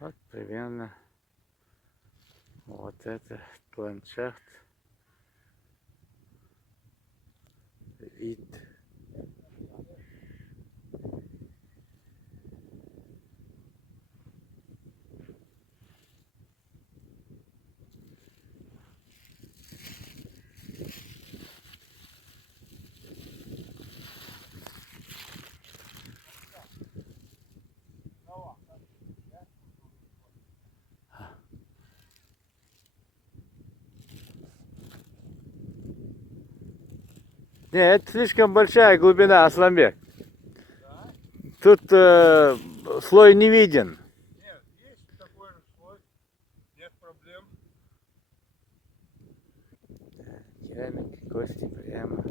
Вот примерно вот этот ландшафт, вид. Не, это слишком большая глубина, Асланбек. Тут слой не виден. Нет, есть такой же слой, нет проблем. Керамика, кости прямо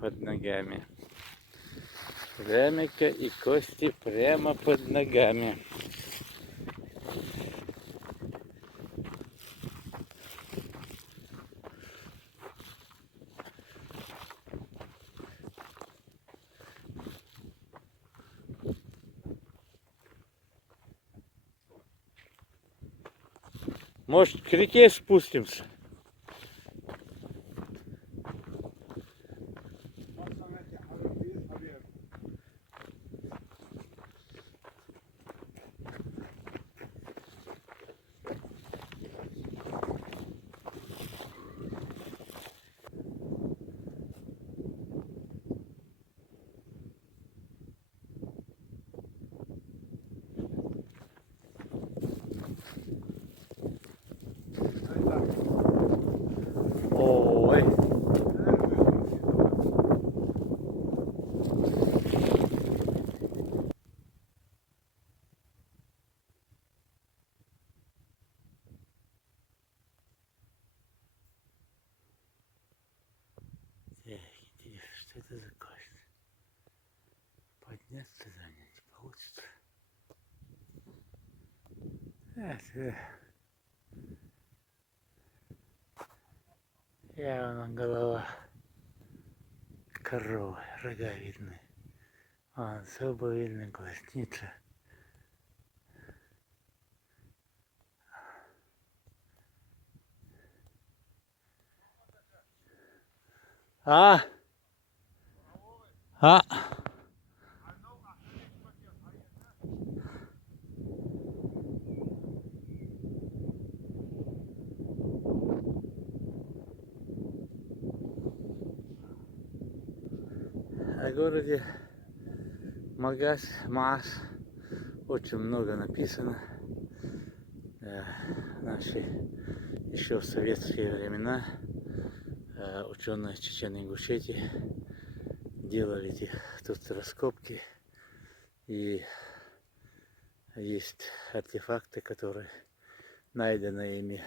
под ногами. Керамика и кости прямо под ногами. Может, к реке спустимся? Ой. Интересно, что это за кость? Подняться за ней не получится. Это явно голова коровы, рога видны. Вон зубы видны, глазница. А? А? О городе Маас очень много написано. Наши еще в советские времена ученые Чечен-Ингушетии делали тут раскопки, и есть артефакты, которые найдены ими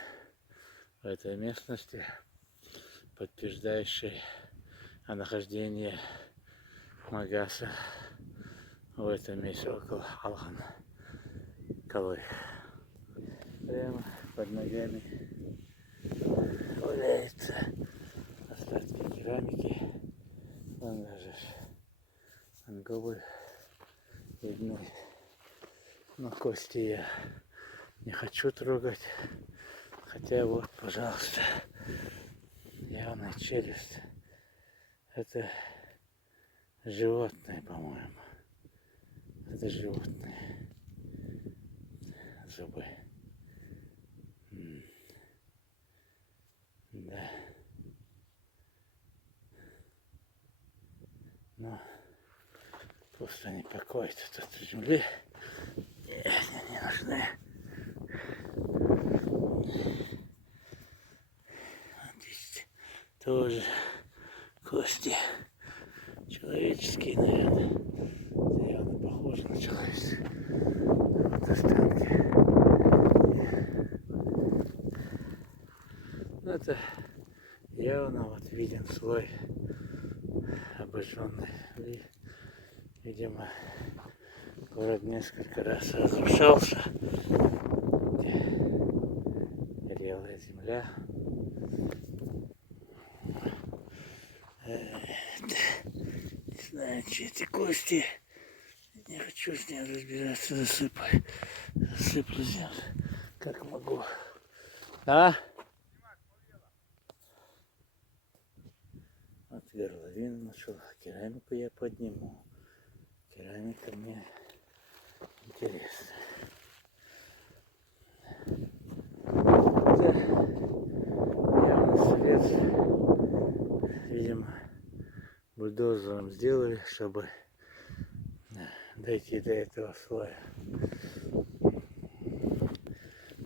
в этой местности, подтверждающие о нахождении Магаса в этом месте около Алхан-Калы. Прямо под ногами валяются остатки керамики. Вон даже ангобы видны. Но кости я не хочу трогать. Хотя вот, пожалуйста, явная челюсть. Это животное, по-моему. Это животное. Зубы. Да. Но просто они покоятся тут в земле. Они не нужны. Здесь тоже кости человеческие, наверное. Это явно похоже на человеческие. Вот останки. Ну, это явно вот виден слой обожженный. Видимо, город несколько раз разрушался. Горелая земля. Не знаю, чьи эти кости. Не хочу с ним разбираться, засыплю землю, как могу. А? Вот горловину нашел, керамику я подниму. Керамика мне интересна. Да, явно срез, видимо, бульдозером сделали, чтобы дойти до этого слоя.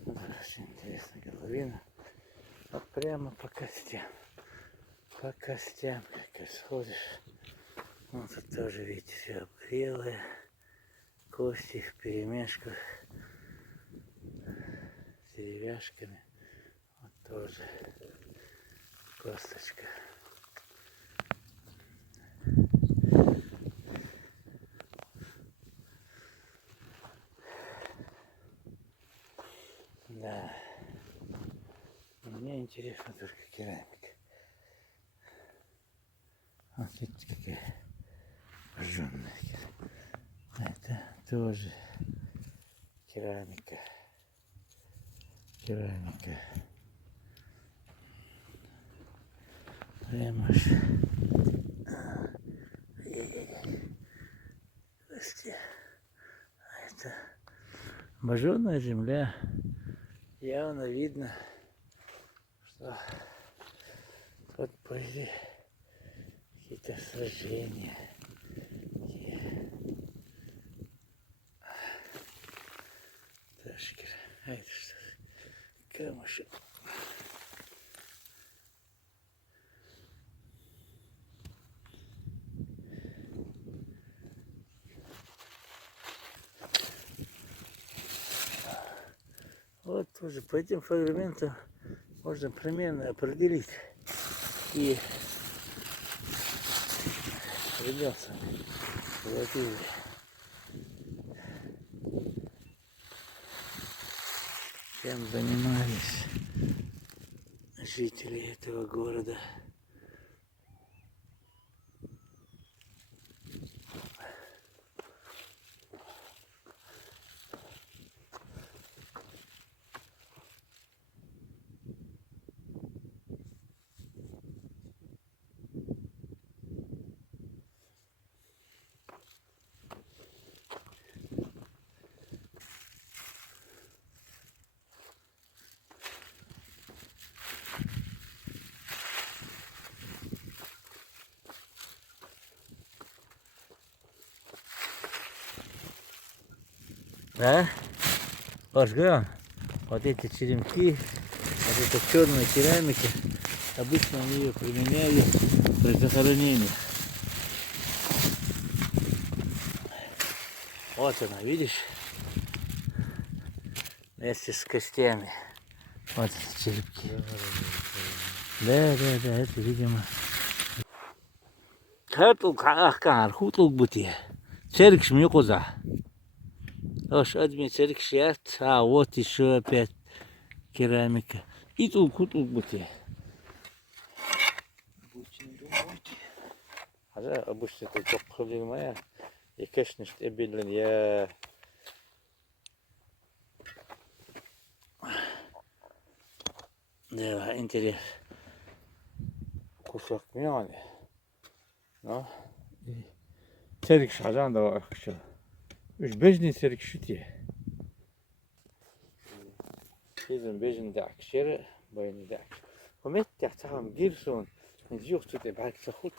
Очень интересная горловина. Вот прямо по костям. По костям, как сходишь. Вот тут тоже, видите, все обгорелое. Кости в перемешку с деревяшками. Вот тоже косточка. Да. Мне интересна только керамика. Вот видите, какая жжёная. Это тоже керамика. Керамика. Прямо аж. Кости. А это обожженная земля. Явно видно, что тут были какие-то сражения. Ташкер. А это что? Камушек. Вот тоже по этим фрагментам можно примерно определить и ребята владели. Чем занимались жители этого города. Да? Вот эти черенки, вот эта черная керамика, обычно они ее применяли при захоронении. Вот она, видишь? Вместе с костями. Вот эти черепки. Да, это, видимо. Хутлук бути. Черик шмюкоза. Аж адми черик шият. А вот еще опять керамика. И тут хутлук бути. هذا أبوش تتوقف لي الماء يكش نشتقبل يا ده интересно кусок мяни но церик шажан да акша уж бежни церик шути изен бежни да акшера байни да комет тахтам гирсон нжух чуте бак сахут